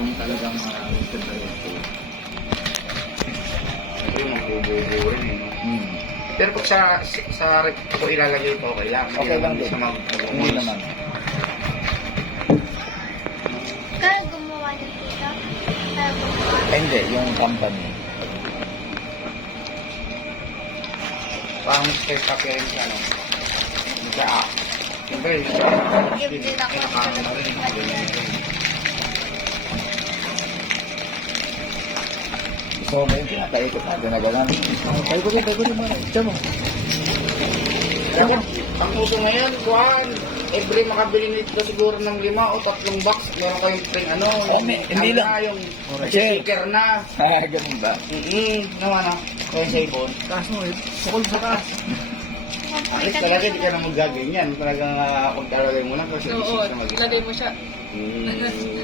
kung talagang gusto tayo ito. Ito yung magbubuo rin eh. No? Hmm. Pero pag sa rep ko ilalagay ito, okay lang. Okay lang din. Hindi naman. Kaya gumawa niyo dito? Kaya gumawa? Ay, hindi, yung company. Parang step up yan sa ano. Sa siyempre, Give din ako. kinakain na rin. So, may pinakaikot natin na gano'n. Paikot mo. Diyan mo. Dapat, ang puso ngayon, kuhan, every makabili nito siguro ng 5 o 3 box, meron kayong print ano, hindi lang. yung Check. sticker na. Ganun ba? Naman ano, kaya sa ibon. Taas mo eh. Sukol sa taas. At least talaga hindi ka na magaganyan. Talagang pagkalagay mo lang kasi Oo, isip na mag-isa. lagay mo siya.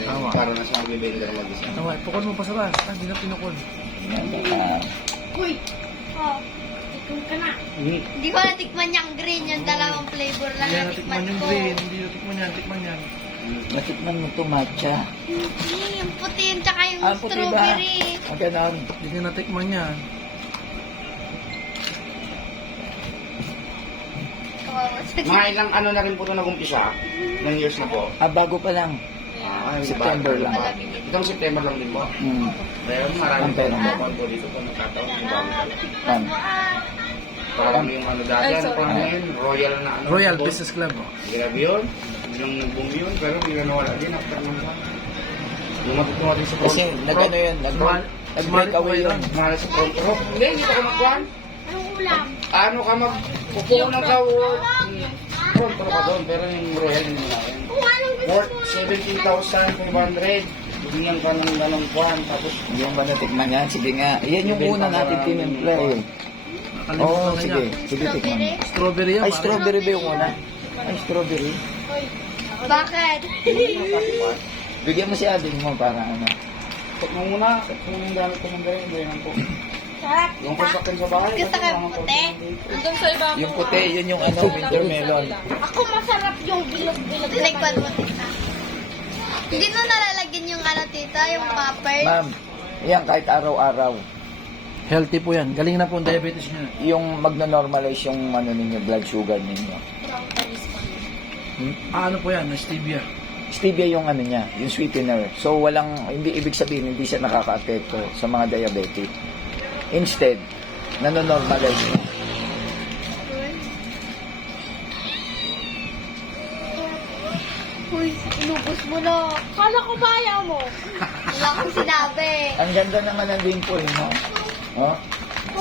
Tama. Para na sa magbibenta na mag-isa. Tama, pukol mo pa sa taas. Hindi na pinukol. Uy! Oh, tikman ka na. Hindi ko natikman yung green, yung dalawang flavor lang Hindi na natikman tikman yung ko. green. Hindi na tikman yan. Tikman yan. Natikman mo ito, matcha. Hindi, yung puti yun, tsaka yung Ah, puti ba? strawberry. Ang ganon. Hindi na natikman yan. Kawawa sa Mga ilang ano na rin po ito nag-umpisa, ng years na po. Bago pa lang. September lang. Itong September lang din po. Hmm. Pero marami Ang po pera mo. po dito po nagkataon. Yung bago pa. Tikman mo ah. Parang yung ano dati, Ay, ano sorry. pa ngayon, Royal na ano. Royal po. Business Club. Oh. Grabe yun. Yung nag-boom yun, pero bigla nawala din after ng buwan. Yung matutuwa sa Kasi nag-ano yun, nag-break away yun. Mahal sa front row. Hindi, hindi ka magkuhan. Anong ulam? Ano ka magpupunan ka front row ka doon, pero yung Royal hindi na yun. Kung anong gusto Worth mo. 17,500. Bigyan ka ng ganong kuhan. Tapos, Hindi mo ba natikman yan? Sige nga. Yan yung una natin tinimpla eh. Oo, Nakalimutan na sige. niya. Sige, tikman mo. Strawberry yan. Ay, pare. strawberry ba yung una? Ay, strawberry. Bakit? Bigyan mo si ading mo para ano. tok mo muna. Kung yung gamit ko ng ganyan po. Sarap. Yung pasakyan sa bahay. Gusto ko yung puti. Andun sa iba Yung puti, yun yung ano, winter melon. Ako masarap yung bilog-bilog. Tinikman mo, tita. Hindi mo nalalagyan yung ano, tita, yung popper. Ma'am, yan kahit araw-araw. Healthy po yan. Galing na po ang diabetes niya. Yung magno-normalize yung ano ninyo, blood sugar ninyo. Ano po yan? Stevia. Stevia yung ano niya, yung sweetener. So walang, hindi ibig sabihin, hindi siya nakaka-apekto sa mga diabetic. Instead, nanonormalize niya. Uy, inubos mo na. Kala ko kaya mo. Wala akong sinabi. Ang ganda naman ng dimple, no? Oh?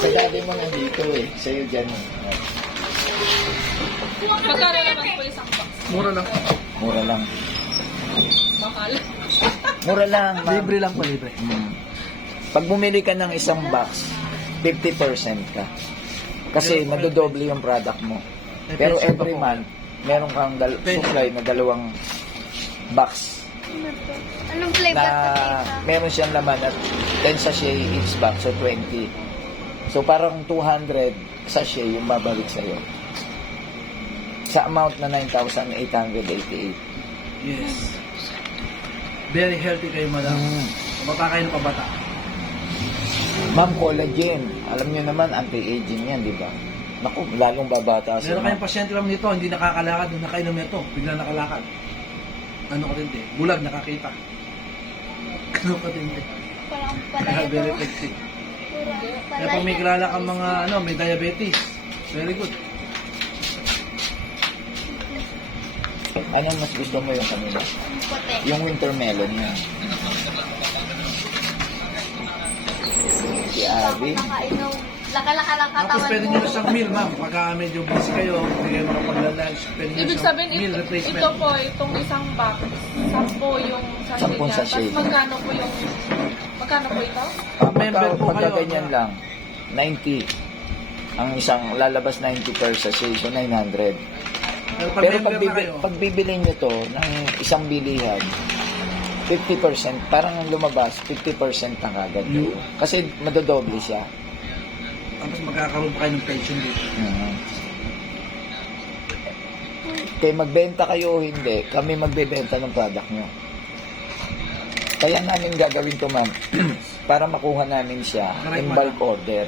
Sa daddy mo nandito eh. Sa'yo dyan. Oh. Magkano naman po isang box? Mura lang. Mura lang. Mahal. Mura lang, ma'am. Libre lang po, libre. Hmm. Pag bumili ka ng isang box, 50% ka. Kasi madodoble yung product mo. Pero every month, meron kang supply na 2 box Anong flavor na to, tita? meron siyang laman at 10 sachet each box, so 20. So parang 200 sachet yung babalik sa'yo. Sa amount na 9,888. Yes. Very healthy kayo, madam. Bata kayo ng pabata. Ma'am, collagen. Alam niyo naman, anti-aging yan, di ba? Naku, lalong babata siya. Meron kayong pasyente lang nito, hindi nakakalakad, nung nakainom nito, bigla nakalakad. Ano ka din, bulag, nakakita. Ano ka din, Parang pala kaya very ito. effective. Parang Kaya pala kung may ito. kilala kang mga, may diabetes, very good. Anong mas gusto mo yung kanila? Ang puti. Yung winter melon niya. Si Abby. Nakainom. Laka-laka lang Tapos katawan pwede mo. nyo na siyang meal, ma'am. Pagka medyo busy kayo, hindi kayo makapagla-lunch, pwede nyo Ibig siyang sabihin, meal ito, replacement. ito po, itong isang box, 10 yung sachet 10 niya. sachet. Tapos magkano po ito? Member po Pagka kayo, ganyan lang, 90. Ang isang lalabas 90 per sachet, so 900. Pero pag Pero member na kayo, pag bibili nyo to ng isang bilihan, 50%, parang lumabas, 50% na kagad kayo. Kasi madodoble siya. tapos magkakaroon pa kayo ng pension dito. Kaya magbenta kayo o hindi, kami magbebenta ng product nyo. Kaya namin gagawin to, ma'am, para makuha namin siya in bulk order.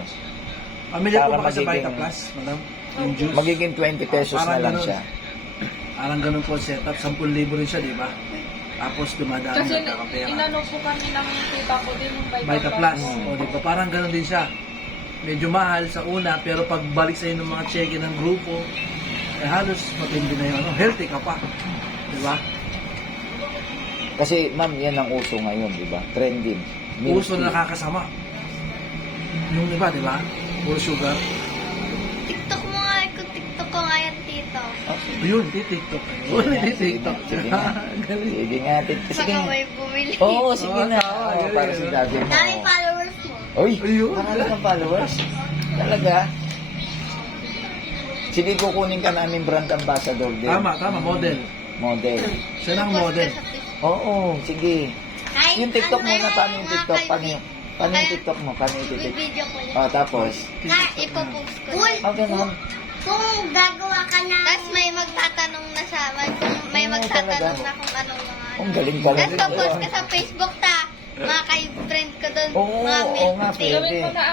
Pamilya po Para ba sa magiging- Vita Plus, madam? Yung juice. Magiging 20 pesos na Parang lang ganun. siya. Parang ganun po ang setup. 10,000 rin siya, di ba? Tapos dumadaan Kasi na kapera. inano po kami ng tita ko din yung Vita Plus. O, di ba? Parang ganun din siya. Medyo mahal sa una, pero pagbalik sa'yo ng mga check-in ng grupo, eh halos matindi na yun. Ano? Healthy ka pa. Di ba? Kasi, ma'am, yan ang uso ngayon, di ba? Trending. Milk Uso tea. na nakakasama. Yung iba, di ba? Puro sugar. TikTok mo nga, kung TikTok ko nga yan, tito. Yun, di TikTok. Wala di TikTok. Sige nga. Galing. Sige nga. Sige Baka nga. may bumili. Oo, sige Oo, na. tama, Oo, ganun, para ganun. sa daddy mo. Daming followers mo. Uy, Ayun. marami kang followers. Talaga? Sige, kukunin ka namin brand ambassador din. Tama, model. Model. Siya ng Post model. ka sa Facebook. Oo, sige. Kahit Yung TikTok mo ano na, paano yung mga TikTok? kaibigan. Paano yung TikTok mo? Paano yung TikTok? Bibidyo ko yan. Oh, tapos? Ipopost ko. Cool. Oh, ganun. Kung gagawa ka na... Tapos may magtatanong na sa... May Oo, magtatanong talaga. na kung anong mga... Ang galing pala. Tapos post ka sa Facebook ta. Mga kay-friend ko doon. Oo, mga oo nga, milk tea. Gawin pwede. ko na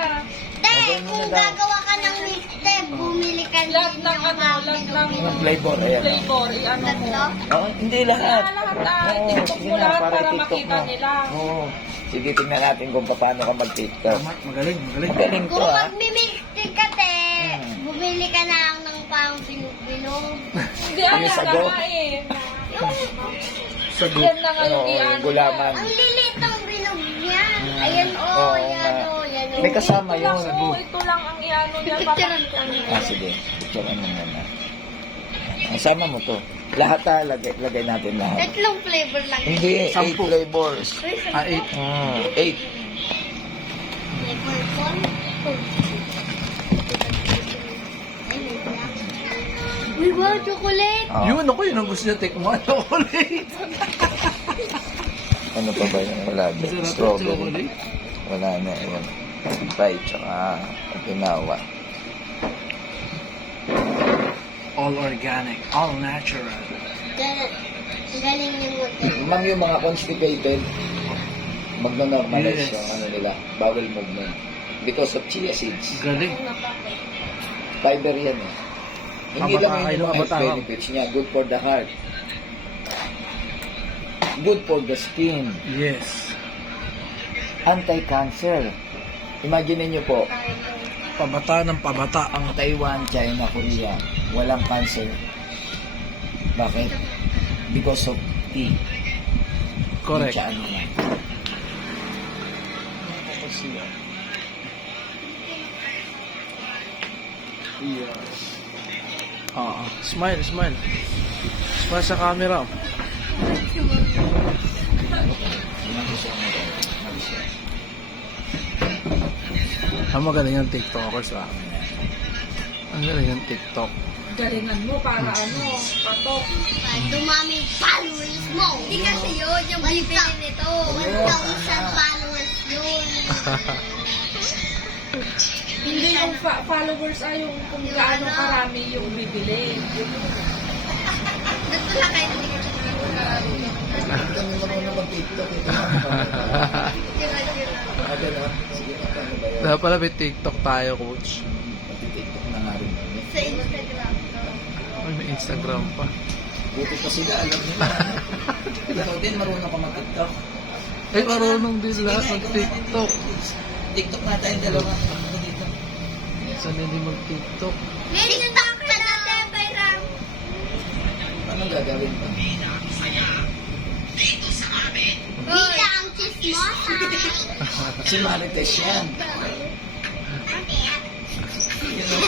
Te, Gawin mo kung na daw. gagawa ka ng milk tea, bumili ka Lahat din ng yung ano, mga lahat ng Yung flavor, ayan. flavor, i-ano mo. Tatlo? Oo, hindi lahat. Lahat, Oo, TikTok sige mo na, lahat para i-TikTok makita mo. nila. Oo. Sige, tingnan natin kung paano ka mag-TikTok. Tama, magaling. Magaling to, Kung ah. mag-milk tea ka, te, Hmm. bumili ka na lang ng pang bilog-bilog. Hindi, Kami ayan sa na go. nga eh. Sagot. Yan na nga yung Oo, i-ano. gulaman. Ang lilit ng bilog niya. Ayan, Oo yan, nga. yan, May kasama Ito lang, yun. oh, ito lang ang i-ano niya. Picturean ko. Ah, sige. Picturean mo muna. Ang sama mo to. Lahat lagay natin lahat. Tatlong flavor lang. Hindi, 8 Sampu. flavors. Ah, 8. 8. Flavor corn. Ay, may black. Uy, wow, chocolate. Oh. Yun, ako yun ang gusto niya tikman. Chocolate. Ano pa ba yun? Wala ba? Masarap yung Strawberry. chocolate. Wala na. Ewan. Pie, tsaka Okinawa. All organic, all natural. Galing yung hotel. Ma'am, yung mga constipated, magno-normalize Yes. yung ano nila, bowel movement. Because of chia seeds. Galing. Fiber yan eh. Hindi lang Papakain yun yung ng mga health kabataan. benefits niya. Good for the heart. Good for the skin. Yes. Anti-cancer. Imagine niyo po, Pabata ng pabata. ang Taiwan, China, Korea, walang cancer. Bakit? Because of tea. Correct. Yung nila. Yes. Smile, smile. Smile sa camera. Ang magaling ang TikTokers ah. Ang galing ang TikTok. Galingan mo para ano, patok. Dumami followers mo. Hindi kasi yun, yung bibili nito. 1,000 followers yun. Hindi yung followers ay yung kung gaano karami yung bibili. Dito lang kayo. Kami marunong mag-TikTok. Aga na. Sige, ano ba yun? Dapat pala may TikTok tayo, coach. Mag-TikTok na nga rin kami. Sa Instagram. Ay, may Instagram pa. Buti pa sila, alam nila. Ikaw din, marunong ka mag-TikTok. Ay, marunong din lahat mag-TikTok. TikTok na tayong dalawa. Ako dito. Saan hindi mag-TikTok? TikTok ka natin, Bayram. Anong gagawin ko? Bila ang chismosa. Si Marites yan. You know?